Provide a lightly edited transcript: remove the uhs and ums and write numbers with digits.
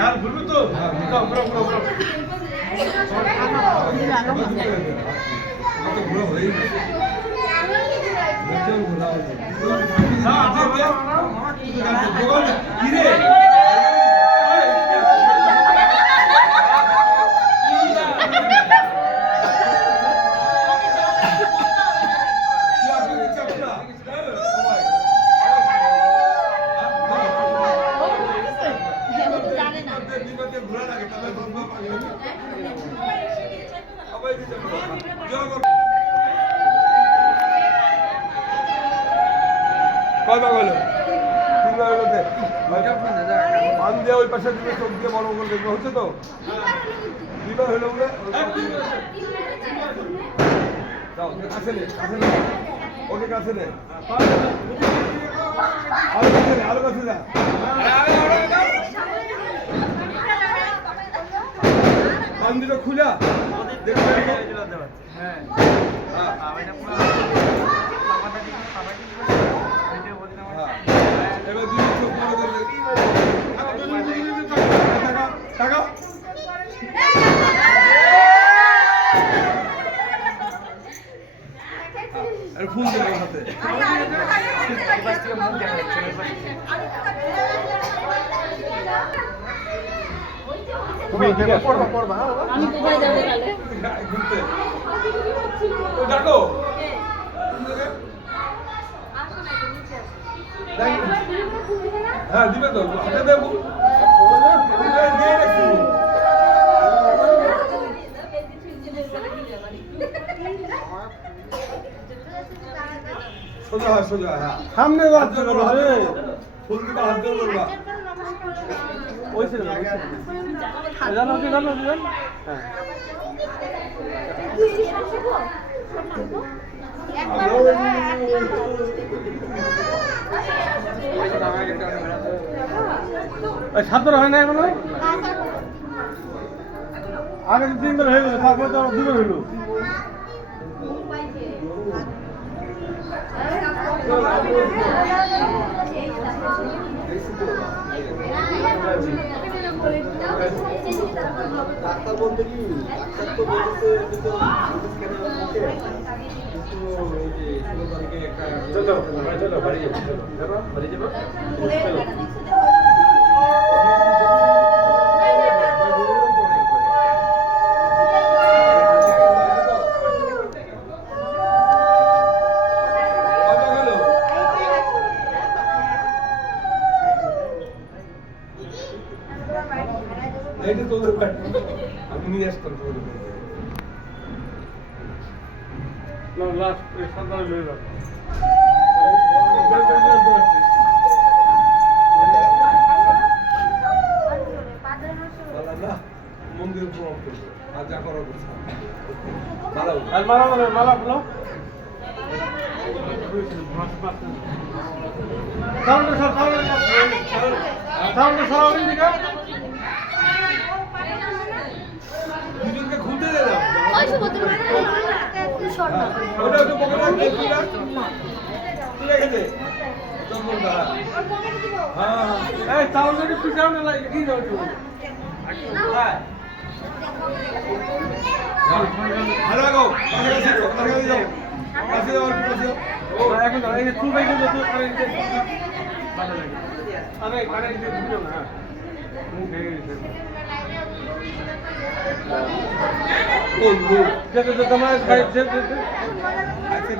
यार भूलू तो जाओ ब्रो ब्रो ब्रो तो ब्रो है बच्चों बुलाओ ना आप बोल किरे কয়বার হলো তিনবার হলো মান দিয়ে ওই পাশে দিকে চোখ দিয়ে বড় করে দেখবে হচ্ছে তো দুইবার হলো বলে যাও কাছে নে ওকে কাছে নে আরো কাছে যা মান দিটা খুলা হ্যাঁ এবার দুই চোখ বড় করে টাকা আর ফুল দেবে হাতে তুমি এখানে পড়বা আমি কোথায় যাব তাহলে ঘুরতে ও ডাকো হ্যাঁ দিবে তো হাতে দেবো দিয়ে রাখছি সোজা সোজা হ্যাঁ সামনে যাচ্ছে বলো আরে ফুল দিটা হাত দিয়ে বলবা ওই ছিল জানো কি জানো হ্যাঁ সাতটা হয় না এখনো আগে তিনবার হয়ে গেল তারপরে তো দুবার হইল ডাক্তার বলতে কি ডাক্তার তো বলতে চলো বাড়ি যাবো বাড়ি যাবো এটা তোদের বাড়ি আমি নিয়ে আসতাম তোদের বাড়ি না লাস্ট সাধারণ লয়ে যাবে মন্দির প্রণাম করবো আর যা করার করছে মালা ফুলো দুজনকে খুলতে দিলাম ওটা তো পকেটে রেখে দে হ্যাঁ চাউল যদি পিছাও না লাগে কি যাও তুমি ভালো লাগো কাছে যাও এখন এই যে চুল বাইকে যত আরে কানে দিতে বুঝো না মুখ ভেঙে গেছে ও নো যেটা তো তোমার ভাই যেটা আচ্ছা